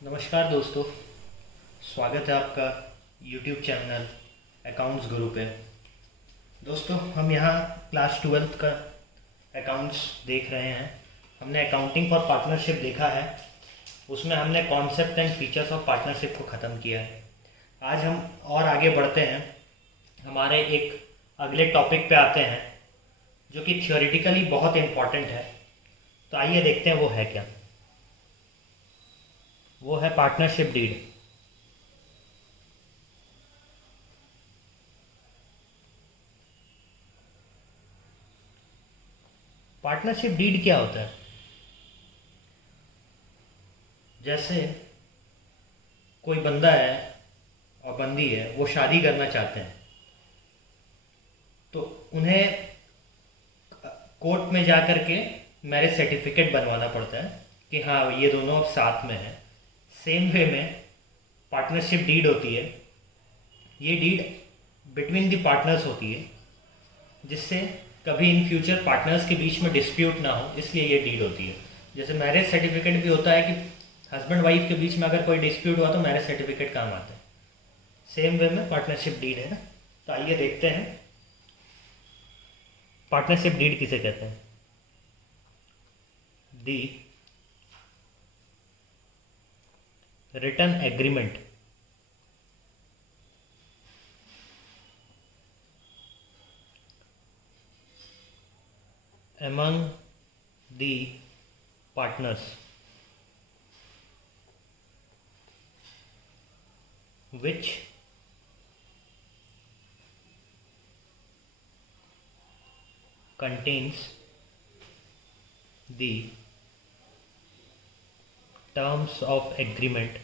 नमस्कार दोस्तों। स्वागत है आपका YouTube चैनल अकाउंट्स गुरु पे। दोस्तों, हम यहाँ क्लास 12th का अकाउंट्स देख रहे हैं। हमने अकाउंटिंग फॉर पार्टनरशिप देखा है, उसमें हमने concept and features of partnership को ख़त्म किया है। आज हम और आगे बढ़ते हैं, हमारे एक अगले टॉपिक पे आते हैं जो कि थियोरेटिकली बहुत इम्पॉर्टेंट है। तो आइए देखते हैं वो है क्या। वो है पार्टनरशिप डीड। पार्टनरशिप डीड क्या होता है? जैसे कोई बंदा है और बंदी है, वो शादी करना चाहते हैं, तो उन्हें कोर्ट में जा कर के मैरिज सर्टिफिकेट बनवाना पड़ता है कि हाँ ये दोनों अब साथ में हैं। सेम वे में पार्टनरशिप डीड होती है। ये डीड बिटवीन द पार्टनर्स होती है, जिससे कभी इन फ्यूचर पार्टनर्स के बीच में डिस्प्यूट ना हो, इसलिए ये डीड होती है। जैसे मैरिज सर्टिफिकेट भी होता है कि हस्बैंड वाइफ के बीच में अगर कोई डिस्प्यूट हुआ तो मैरिज सर्टिफिकेट काम आता है। सेम वे में पार्टनरशिप डीड है ना। तो आइए देखते हैं पार्टनरशिप डीड किसे कहते हैं। The written agreement among the partners which contains the terms of agreement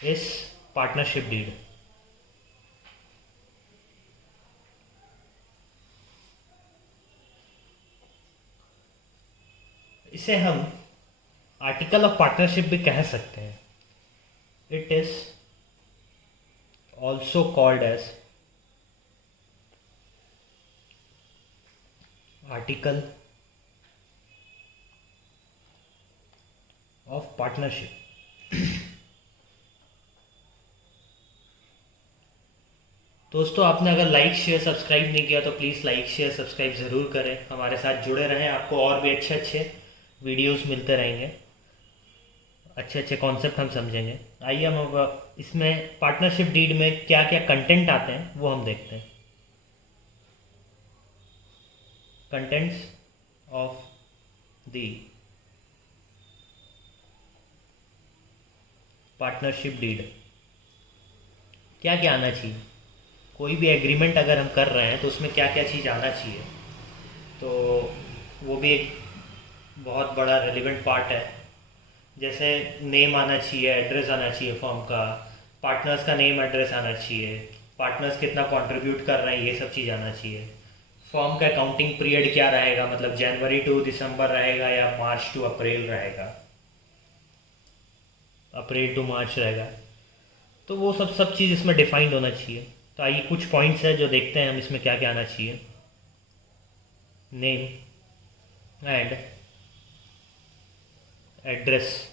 is partnership deed। इसे हम आर्टिकल ऑफ पार्टनरशिप भी कह सकते हैं। It is also called as article of partnership. दोस्तों, आपने अगर लाइक शेयर सब्सक्राइब नहीं किया तो प्लीज़ लाइक शेयर सब्सक्राइब ज़रूर करें, हमारे साथ जुड़े रहें। आपको और भी अच्छे अच्छे वीडियोस मिलते रहेंगे, अच्छे अच्छे कॉन्सेप्ट हम समझेंगे। आइए हम अब इसमें पार्टनरशिप डीड में क्या क्या कंटेंट आते हैं वो हम देखते हैं। Contents of the partnership deed, क्या क्या आना चाहिए। कोई भी एग्रीमेंट अगर हम कर रहे हैं तो उसमें क्या क्या चीज़ आना चाहिए, तो वो भी एक बहुत बड़ा रेलिवेंट पार्ट है। जैसे नेम आना चाहिए, एड्रेस आना चाहिए फॉर्म का, पार्टनर्स का नेम एड्रेस आना चाहिए, पार्टनर्स कितना कंट्रीब्यूट कर रहे हैं ये सब चीज़ आना चाहिए। फॉर्म का अकाउंटिंग पीरियड क्या रहेगा, मतलब जनवरी टू दिसंबर रहेगा या मार्च टू अप्रैल रहेगा, अप्रैल टू मार्च रहेगा। तो वो सब चीज़ इसमें डिफाइंड होना चाहिए। तो आइए कुछ पॉइंट्स हैं जो देखते हैं हम इसमें क्या क्या आना चाहिए। Name and address,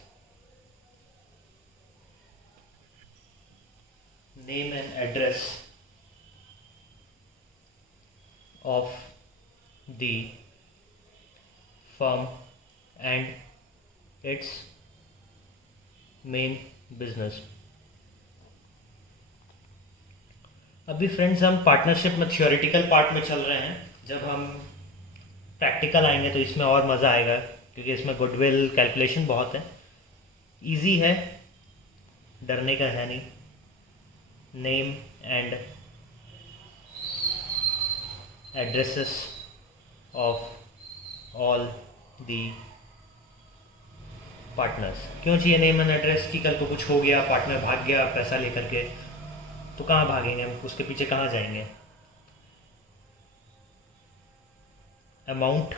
name and address of the firm and its main business। अभी फ्रेंड्स हम पार्टनरशिप में थियोरेटिकल पार्ट में चल रहे हैं। जब हम प्रैक्टिकल आएंगे तो इसमें और मज़ा आएगा, क्योंकि इसमें गुडविल कैलकुलेशन बहुत है। इजी है, डरने का है नहीं। Name and addresses of all the partners. क्यों चाहिए नेम एंड एड्रेस? कि कल को कुछ हो गया, पार्टनर भाग गया पैसा लेकर के, तो कहाँ भागेंगे हम, उसके पीछे कहाँ जाएंगे। Amount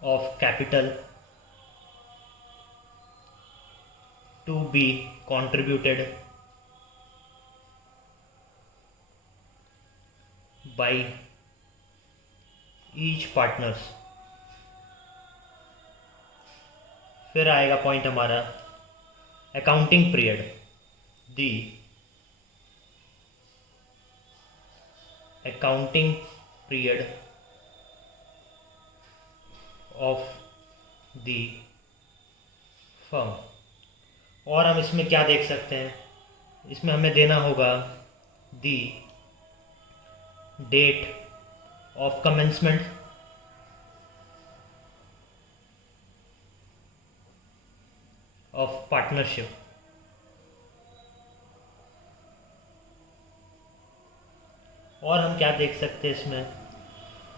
of capital to be contributed by each partners फिर आएगा पॉइंट हमारा accounting period, the accounting period of the firm. और हम इसमें क्या देख सकते हैं, इसमें हमें देना होगा the date of commencement of partnership, और हम क्या देख सकते हैं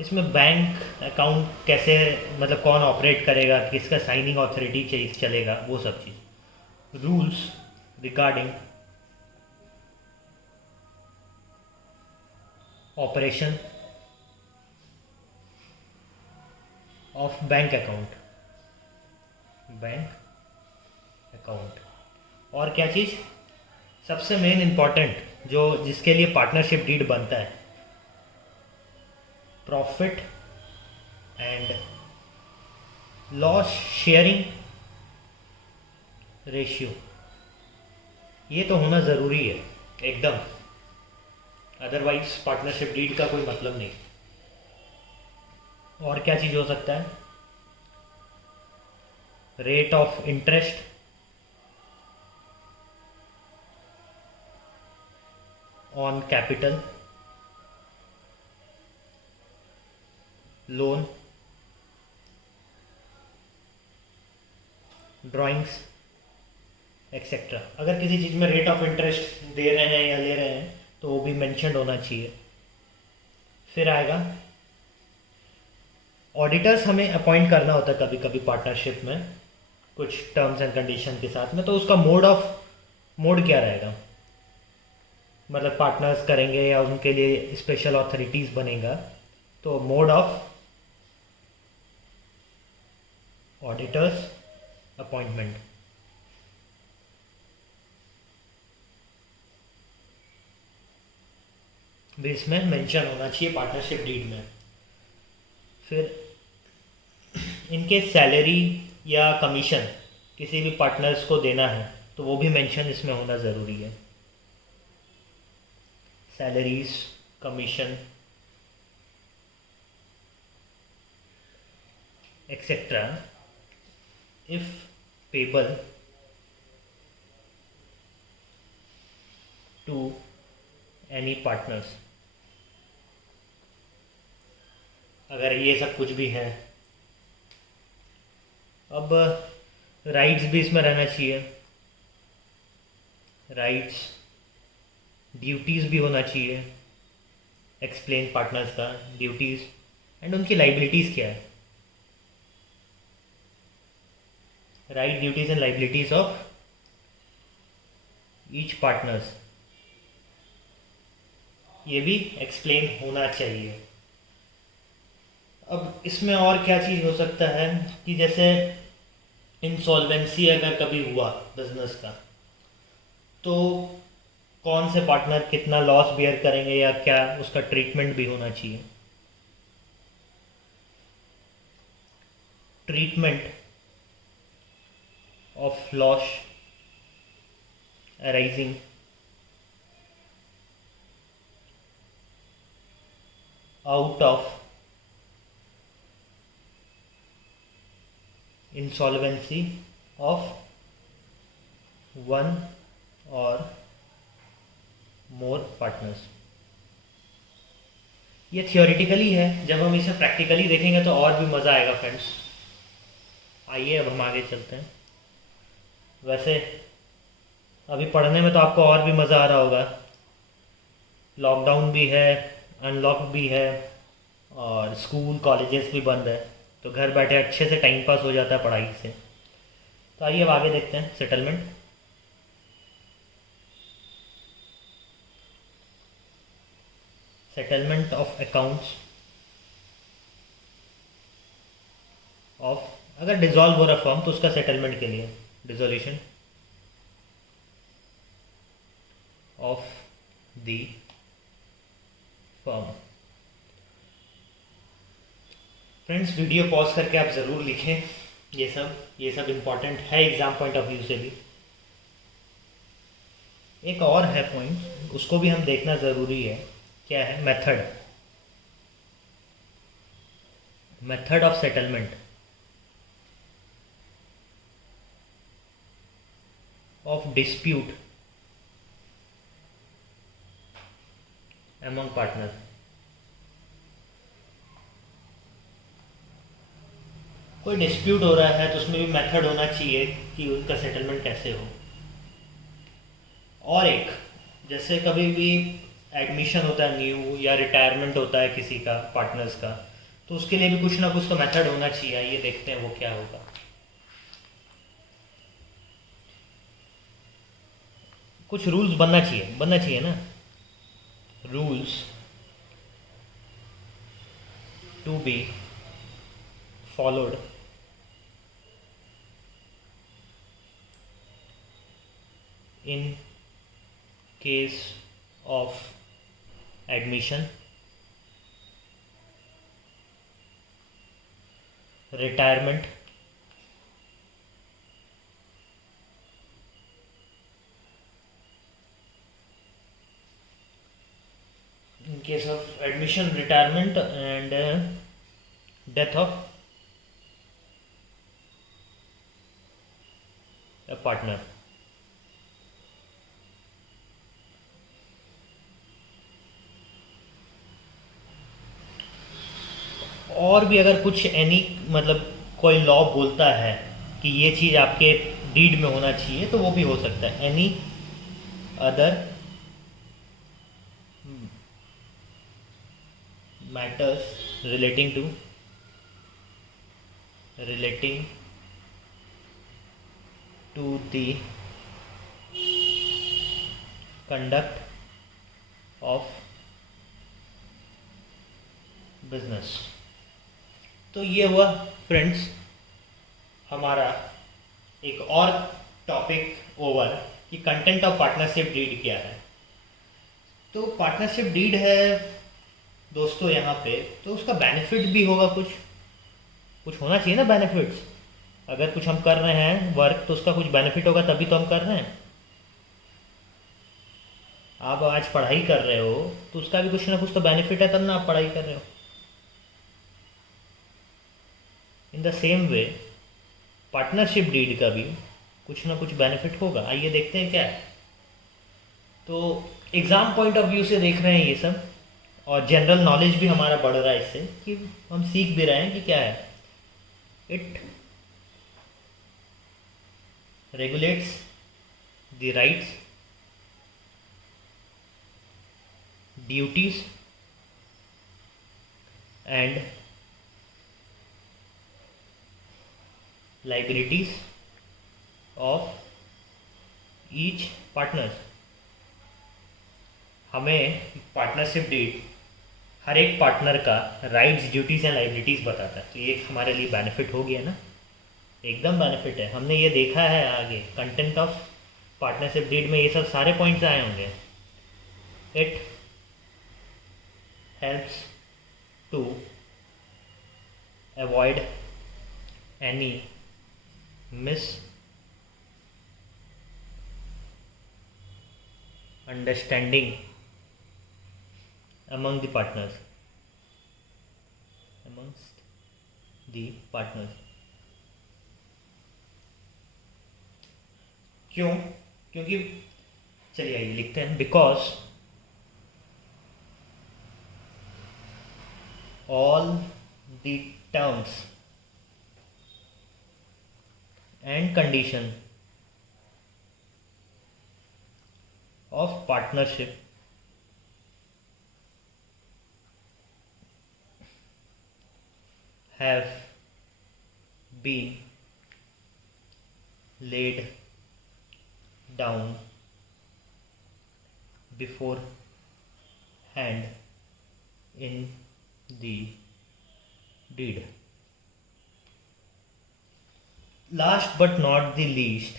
इसमें बैंक अकाउंट कैसे, मतलब कौन ऑपरेट करेगा, किसका साइनिंग अथॉरिटी चलेगा, वो सब चीज़, rules regarding operation of bank account. और क्या चीज़ सबसे मेन इम्पॉर्टेंट, जो जिसके लिए पार्टनरशिप डीड बनता है, profit and loss sharing ratio. ये तो होना ज़रूरी है एकदम, अदरवाइज पार्टनरशिप डीड का कोई मतलब नहीं। और क्या चीज़ हो सकता है, rate of interest on capital, loan, drawings etcetera. अगर किसी चीज़ में रेट ऑफ इंटरेस्ट दे रहे हैं या ले रहे हैं तो वो भी मेंशन होना चाहिए। फिर आएगा ऑडिटर्स, हमें अपॉइंट करना होता है कभी कभी पार्टनरशिप में कुछ टर्म्स एंड कंडीशन के साथ में, तो उसका मोड क्या रहेगा, मतलब पार्टनर्स करेंगे या उनके लिए स्पेशल अथॉरिटीज़ बनेगा, तो मोड ऑफ ऑडिटर्स अपॉइंटमेंट। भी इसमें मेंशन होना चाहिए पार्टनरशिप डीड में। फिर इनके सैलरी या कमीशन किसी भी पार्टनर्स को देना है तो वो भी मेंशन इसमें होना ज़रूरी है, salaries, commission etcetera if payable to any partners. अगर ये सब कुछ भी है, अब राइट्स भी इसमें रहना चाहिए, राइट्स, ड्यूटीज़ भी होना चाहिए, एक्सप्लेन पार्टनर्स का ड्यूटीज़ एंड उनकी लाइबिलिटीज़ क्या है, right, duties and liabilities of each partners, ये भी एक्सप्लेन होना चाहिए। अब इसमें और क्या चीज़ हो सकता है कि जैसे इंसॉल्वेंसी अगर कभी हुआ बिजनेस का, तो कौन से पार्टनर कितना लॉस बेयर करेंगे या क्या, उसका ट्रीटमेंट भी होना चाहिए। Treatment of loss arising out of insolvency of one और मोर पार्टनर्स। ये थियोरिटिकली है, जब हम इसे प्रैक्टिकली देखेंगे तो और भी मज़ा आएगा फ्रेंड्स। आइए अब हम आगे चलते हैं। वैसे अभी पढ़ने में तो आपको और भी मज़ा आ रहा होगा, लॉकडाउन भी है, अनलॉक भी है और स्कूल कॉलेजेस भी बंद है, तो घर बैठे अच्छे से टाइम पास हो जाता है पढ़ाई से। तो आइए अब आगे देखते हैं settlement. Settlement of accounts of, अगर डिसॉल्व हो रहा फर्म तो उसका सेटलमेंट के लिए dissolution of the firm. Friends video pause करके आप ज़रूर लिखें, ये सब इम्पोर्टेंट है एग्ज़ाम पॉइंट ऑफ व्यू से भी। एक और है पॉइंट, उसको भी हम देखना ज़रूरी है। क्या है? Method of settlement of dispute among partner. कोई डिस्प्यूट हो रहा है तो उसमें भी मेथड होना चाहिए कि उसका सेटलमेंट कैसे हो। और एक, जैसे कभी भी एडमिशन होता है न्यू, या रिटायरमेंट होता है किसी का पार्टनर्स का, तो उसके लिए भी कुछ ना कुछ तो मेथड होना चाहिए। ये देखते हैं वो क्या होगा। कुछ रूल्स बनना चाहिए ना। Rules to be followed in case of admission, retirement, in case of admission, retirement, and death of a partner। और भी अगर कुछ एनी मतलब कोई लॉ बोलता है कि ये चीज़ आपके डीड में होना चाहिए, तो वो भी हो सकता है। Any other matters relating to the conduct of business. तो ये हुआ फ्रेंड्स हमारा एक और टॉपिक ओवर कि कंटेंट ऑफ पार्टनरशिप डीड क्या है। तो पार्टनरशिप डीड है दोस्तों यहाँ पे, तो उसका बेनिफिट भी होगा। कुछ होना चाहिए ना बेनिफिट्स। अगर कुछ हम कर रहे हैं वर्क, तो उसका कुछ बेनिफिट होगा, तभी तो हम कर रहे हैं। आप आज पढ़ाई कर रहे हो तो उसका भी कुछ ना कुछ तो बेनिफिट है, तब ना आप पढ़ाई कर रहे हो। In the same way partnership deed का भी कुछ ना कुछ बेनिफिट होगा। आइए देखते हैं क्या है। तो एग्ज़ाम पॉइंट ऑफ व्यू से देख रहे हैं ये सब, और जनरल नॉलेज भी हमारा बढ़ रहा है इससे, कि हम सीख भी रहे हैं कि क्या है। It regulates the rights, duties and liabilities of each partner। हमें पार्टनरशिप डीड हर एक पार्टनर का राइट्स, ड्यूटीज़ एंड लाइबिलिटीज़ बताता है। तो ये हमारे लिए बेनिफिट हो गया ना, एकदम बेनिफिट है। हमने ये देखा है आगे कंटेंट ऑफ पार्टनरशिप डीड में ये सब सारे पॉइंट्स आए होंगे। It helps to avoid any misunderstanding among the partners, amongst the partners। क्यों? क्योंकि चलिए आइए लिखते हैं। Because all the terms and condition of partnership have been laid down beforehand in the deed। Last but not the least,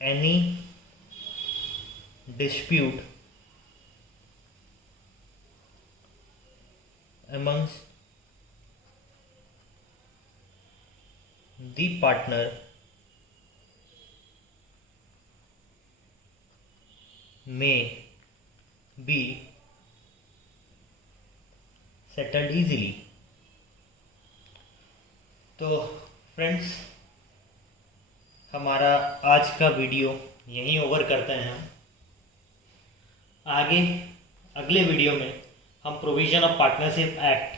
any dispute amongst the partner may be settled easily. तो friends, हमारा आज का video यहीं over करते हैं हम। आगे अगले वीडियो में हम provision of partnership act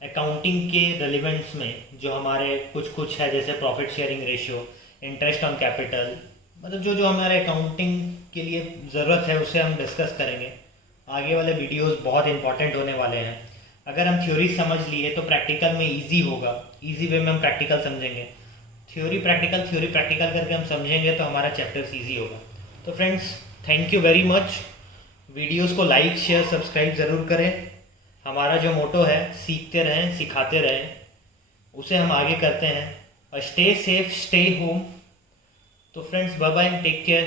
accounting के रेलिवेंट्स में जो हमारे कुछ है, जैसे profit sharing ratio, interest on capital, मतलब जो हमारे अकाउंटिंग के लिए ज़रूरत है उसे हम डिस्कस करेंगे। आगे वाले वीडियोस बहुत इंपॉर्टेंट होने वाले हैं। अगर हम थ्योरी समझ लिए तो प्रैक्टिकल में इजी होगा, इजी वे में हम प्रैक्टिकल समझेंगे। थ्योरी प्रैक्टिकल करके हम समझेंगे तो हमारा चैप्टर्स इजी होगा। तो friends, thank you very much. Videos को लाइक, शेयर, सब्सक्राइब ज़रूर करें। हमारा जो मोटो है, सीखते रहें, सिखाते रहें, उसे हम आगे करते हैं। और स्टे सेफ, स्टे होम। तो friends, bye bye, take care.